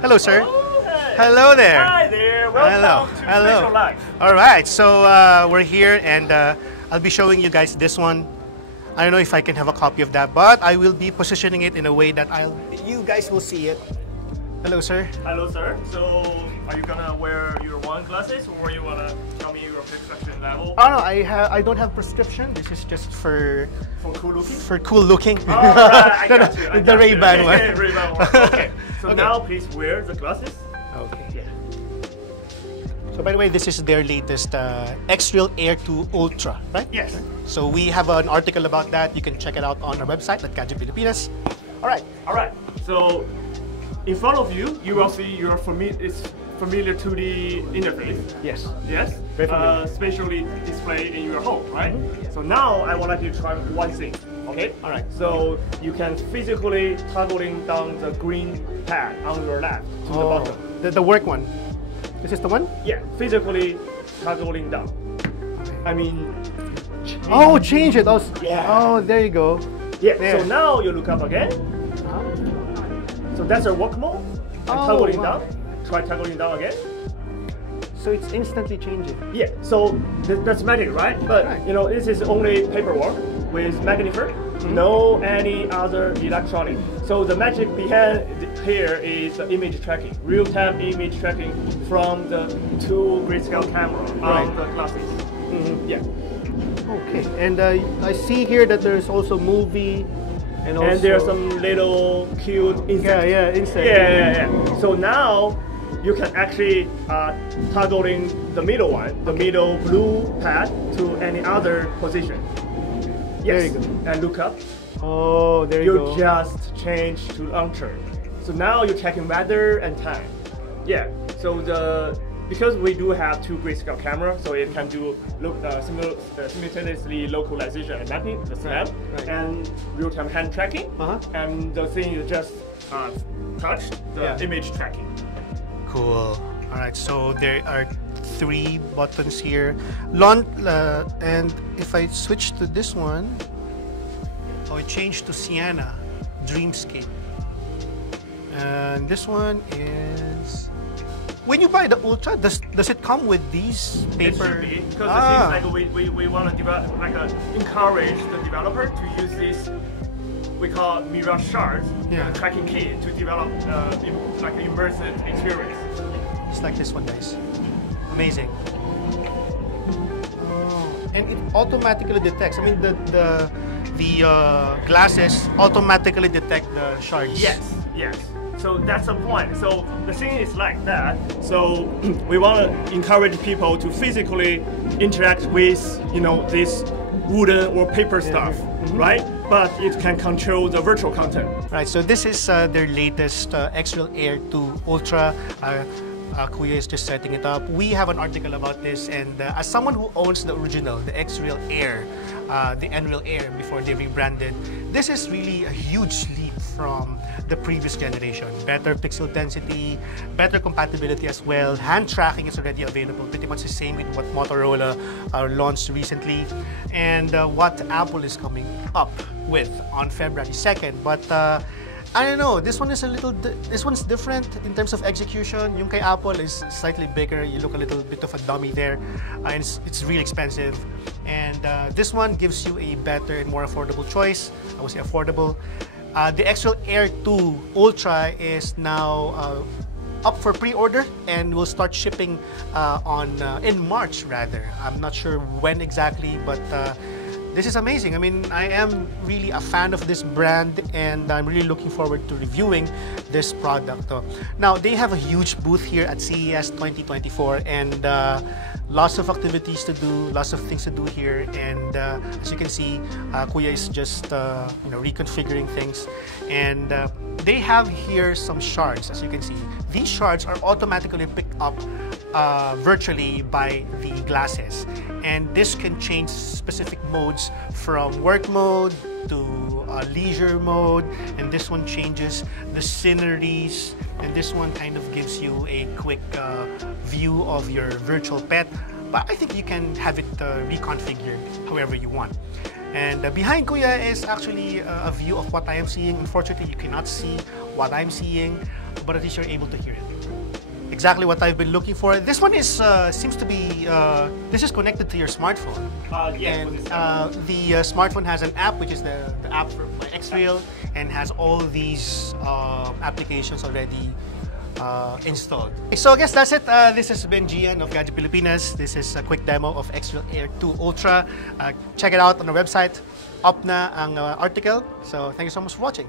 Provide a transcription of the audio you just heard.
Hello, sir. Oh, hey. Hello there. Hi there. Welcome to Xreal Air. All right, so we're here and I'll be showing you guys this one. I don't know if I can have a copy of that, but I will be positioning it in a way that you guys will see it. Hello, sir. Hello, sir. So, are you gonna wear your one glasses, or you wanna tell me your prescription level? Oh no, I don't have prescription. This is just for cool looking. For cool looking. All right, I got you. The Ray-Ban one. Ray-Ban one. Okay. So now please wear the glasses. Okay. Yeah. So by the way, this is their latest Xreal Air 2 Ultra, right? Yes. So we have an article about that. You can check it out on our website at Gadget Pilipinas. All right. All right. So in front of you, you will see your familiar 2D interface. Yes. Yes. Very familiar. Spatially displayed in your home, right? So now I would like you to try one thing. Okay. All right. So you can physically toggling down the green pad on your left to the bottom. The work one. This is the one? Yeah. Physically toggling down. I mean. Change it. Yeah. Oh, there you go. Yeah. There. So now you look up again. So that's our work mode. And toggling down. Try toggling down again. So it's instantly changing. Yeah. So that's magic, right? But you know, this is only paperwork with magnifier. No any other electronic. So the magic behind here is image tracking, real-time image tracking from the two grayscale camera on the glasses. Yeah. Okay. And I see here that there's also movie and also... And there's some little cute insects. Yeah, insect. Yeah. So now you can actually toggling the middle one, the middle blue pad to any other position. Yes. There you go. And look up. Oh, there you go. You just change to launcher. So now you're checking weather and time. Yeah. So because we do have two grayscale cameras, so it can do simultaneously localization and mapping, the snap, and real-time hand tracking. And the thing is just touch the image tracking. Cool. All right. So there are 3 buttons here. And if I switch to this one, it changed to Sienna, Dreamscape. And this one is... When you buy the Ultra, does it come with these paper? It should be, because it seems like we want to develop, encourage the developer to use this, we call Mirage Shards, tracking kit to develop immersive experience. It's like this one, guys. Amazing. And it automatically detects. I mean, the glasses automatically detect the shards. Yes. So that's the point. So the thing is like that. So we want to encourage people to physically interact with, this wooden or paper stuff, right? But it can control the virtual content. Right. So this is their latest Xreal Air 2 Ultra. Kuya is just setting it up. We have an article about this, and as someone who owns the original, the Xreal Air, the Xreal Air before they rebranded, this is really a huge leap from the previous generation. Better pixel density, better compatibility as well. Hand tracking is already available, pretty much the same with what Motorola launched recently, and what Apple is coming up with on February 2nd. But I don't know, this one is this one's different in terms of execution. Yung kay Apple is slightly bigger. You look a little bit of a dummy there. And it's really expensive. And this one gives you a better and more affordable choice. I would say affordable. The Xreal Air 2 Ultra is now up for pre-order and will start shipping in March rather. I'm not sure when exactly, but this is amazing. I mean, I am really a fan of this brand and I'm really looking forward to reviewing this product. Now, they have a huge booth here at CES 2024 and lots of activities to do, lots of things to do here. And as you can see, Kuya is just reconfiguring things. And they have here some shards, as you can see. These shards are automatically picked up virtually by the glasses. And this can change specific modes from work mode to leisure mode, and this one changes the sceneries, and this one kind of gives you a quick view of your virtual pet. But I think you can have it reconfigured however you want. And behind Kuya is actually a view of what I am seeing. Unfortunately, you cannot see what I'm seeing. but at least you're able to hear it. Exactly what I've been looking for. This one is seems to be this is connected to your smartphone. Yes, And the smartphone has an app, which is the app for my Xreal, and has all these applications already installed. So I guess that's it. This has been Gian of Gadget Pilipinas. This is a quick demo of Xreal Air 2 Ultra. Check it out on our website. Up na ang article. So thank you so much for watching.